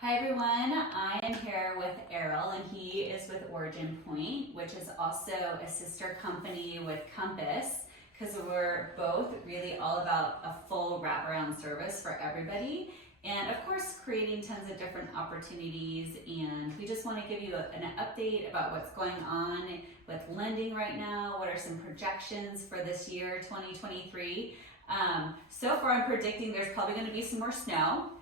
Hi everyone, I am here with Errol and he is with Origin Point, which is also a sister company with Compass, because we're both really all about a full wraparound service for everybody. And of course, creating tons of different opportunities. And we just want to give you an update about what's going on with lending right now. What are some projections for this year, 2023? So far, I'm predicting there's probably going to be some more snow.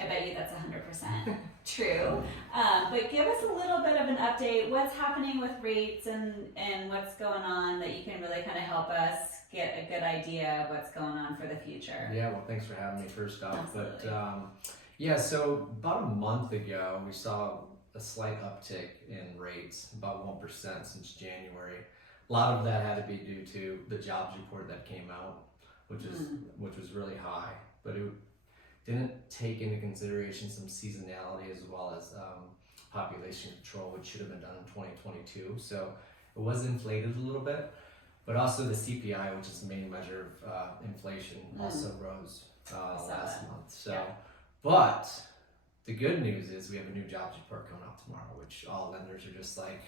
I bet you that's 100% true. But give us a little bit of an update. What's happening with rates and what's going on that you can really kind of help us get a good idea of what's going on for the future. Yeah, well, thanks for having me first off. Absolutely. But so about a month ago, we saw a slight uptick in rates, about 1% since January. A lot of that had to be due to the jobs report that came out, which was really high, but it didn't take into consideration some seasonality as well as population control, which should have been done in 2022. So it was inflated a little bit, but also the CPI, which is the main measure of inflation, also rose last month. So, yeah. But the good news is we have a new jobs report coming out tomorrow, which all lenders are just like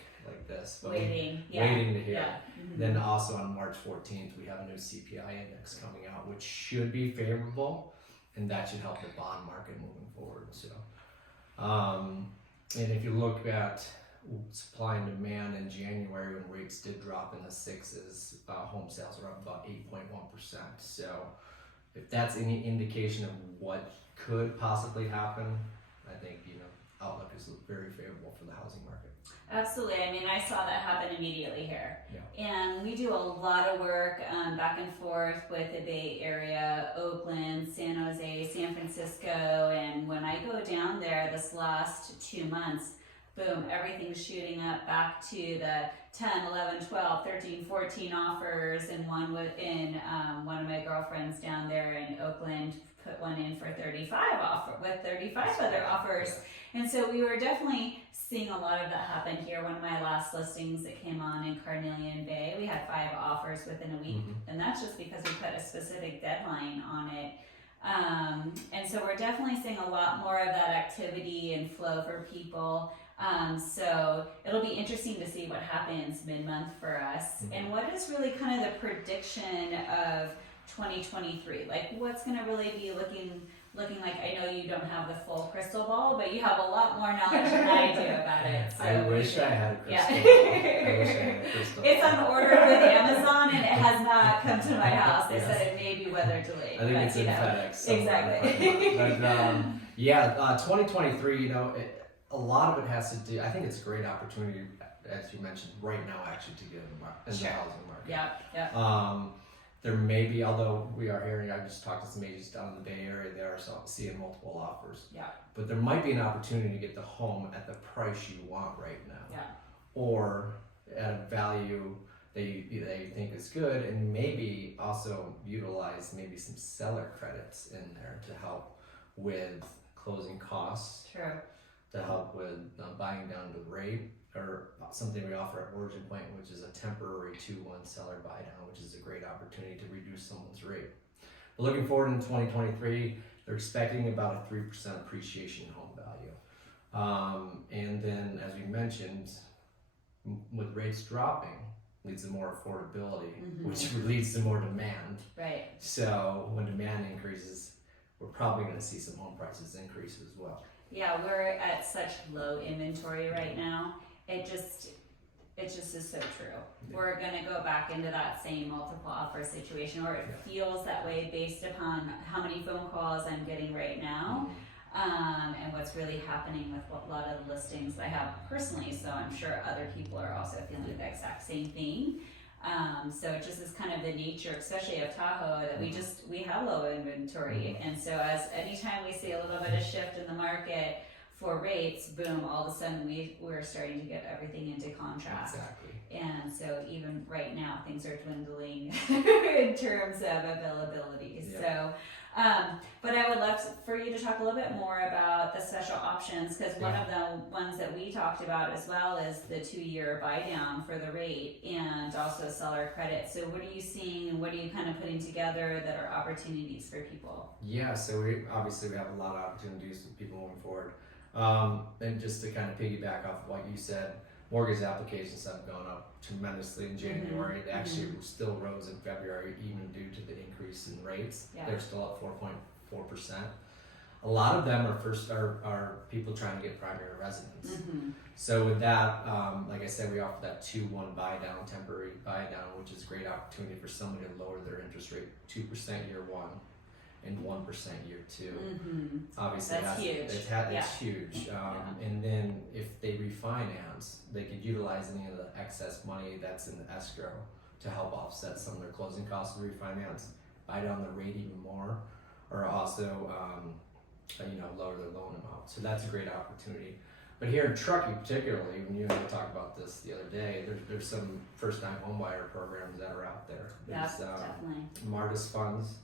this, but waiting to hear. Yeah. Mm-hmm. Then also on March 14th, we have a new CPI index coming out, which should be favorable. And that should help the bond market moving forward. So, and if you look at supply and demand in January, when rates did drop in the sixes, home sales are up about 8.1%. So, if that's any indication of what could possibly happen, I think outlook is very favorable for the housing market. Absolutely. I mean, I saw that happen immediately here. Yeah. And we do a lot of work back and forth with the Bay Area, Oakland, San Jose, San Francisco. And when I go down there this last 2 months, boom, everything's shooting up back to the 10, 11, 12, 13, 14 offers. And one of my girlfriends down there in Oakland put one in for 35 with 35 other offers. Yeah. And so we were definitely seeing a lot of that happen here. One of my last listings that came on in Carnelian Bay, we had 5 offers within a week. Mm-hmm. And that's just because we put a specific deadline on it. And so we're definitely seeing a lot more of that activity and flow for people. So it'll be interesting to see what happens mid-month for us. Mm-hmm. And what is really kind of the prediction of 2023? Like what's going to really be looking like? I know you don't have the full crystal ball, but you have a lot more knowledge than I do about it. So I wish I had a crystal ball. I wish I had a crystal ball. It's on order with Amazon and it has not come to my house. They said it may be weather delayed. I think it's in FedEx. Exactly. But 2023, a lot of it has to do, I think it's a great opportunity, as you mentioned, right now actually to get in the housing market. Yeah. There may be, although we are hearing, I just talked to some agents down in the Bay Area, they are seeing multiple offers. Yeah. But there might be an opportunity to get the home at the price you want right now. Yeah. Or at a value that you think is good, and maybe also utilize maybe some seller credits in there to help with closing costs. True. To help with buying down the rate, or something we offer at Origin Point, which is a temporary 2-1 seller buy down, which is a great opportunity to reduce someone's rate. But looking forward in 2023, they're expecting about a 3% appreciation in home value. And then, as we mentioned, with rates dropping, leads to more affordability, which leads to more demand. Right. So when demand increases, we're probably going to see some home prices increase as well. Yeah, we're at such low inventory right now. It just is so true. Yeah. We're gonna go back into that same multiple offer situation, or it feels that way based upon how many phone calls I'm getting right now, and what's really happening with a lot of the listings I have personally. So I'm sure other people are also feeling the exact same thing. So it just is kind of the nature, especially of Tahoe, that we have low inventory. And so anytime we see a little bit of shift in the market for rates, boom, all of a sudden we're starting to get everything into contract. Exactly. And so even right now things are dwindling in terms of availability. Yeah. So But I would love for you to talk a little bit more about the special options, because one of the ones that we talked about as well is the 2-year buy down for the rate and also seller credit. So what are you seeing and what are you kind of putting together that are opportunities for people? Yeah, so we have a lot of opportunities with people moving forward. And just to kind of piggyback off of what you said, mortgage applications have gone up tremendously in January. They actually still rose in February, even due to the increase in rates. Yeah. They're still at 4.4%. A lot of them are people trying to get primary residence. So with that, like I said, we offer that 2-1 buy down, temporary buy down, which is a great opportunity for somebody to lower their interest rate 2% year one and 1% year two. Obviously, That's huge. It's huge. And then if they refinance, they could utilize any of the excess money that's in the escrow to help offset some of their closing costs of refinance, buy down the rate even more, or also lower their loan amount. So that's a great opportunity. But here in Truckee particularly, when you and I talked about this the other day, there's some first-time homebuyer programs that are out there. There's Definitely. Martis Funds,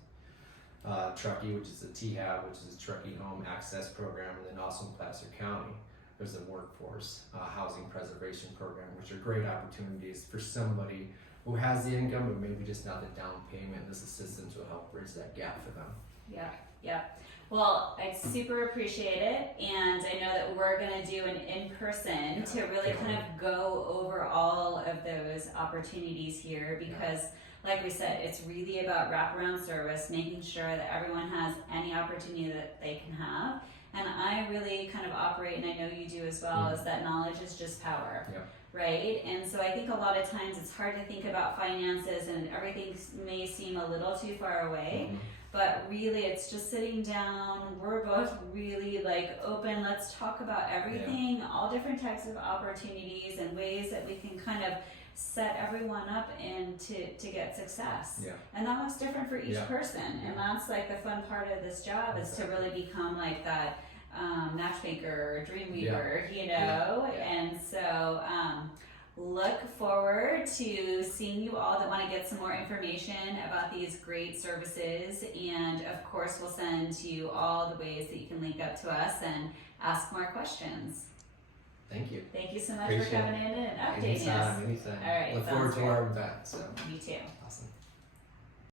Truckee, which is the THAB, which is a Truckee Home Access Program, and then also in Placer County, there's the Workforce Housing Preservation Program, which are great opportunities for somebody who has the income but maybe just not the down payment. This assistance will help bridge that gap for them. Yeah. Well, I super appreciate it, and I know that we're going to do an in-person to really kind of go over all of those opportunities here, because like we said, it's really about wraparound service, making sure that everyone has any opportunity that they can have. And I really kind of operate, and I know you do as well, is that knowledge is just power. Right? And so I think a lot of times it's hard to think about finances and everything may seem a little too far away. But really, it's just sitting down. We're both really open. Let's talk about everything, all different types of opportunities and ways that we can kind of set everyone up and to get success. And that looks different for each person. And that's the fun part of this job is to really become that matchmaker, dream weaver, And so look forward to seeing you all that want to get some more information about these great services. And of course, we'll send you all the ways that you can link up to us and ask more questions. Thank you. Thank you so much for coming in and updating us. Anytime. All right. Look forward to our event. So. Me too. Awesome.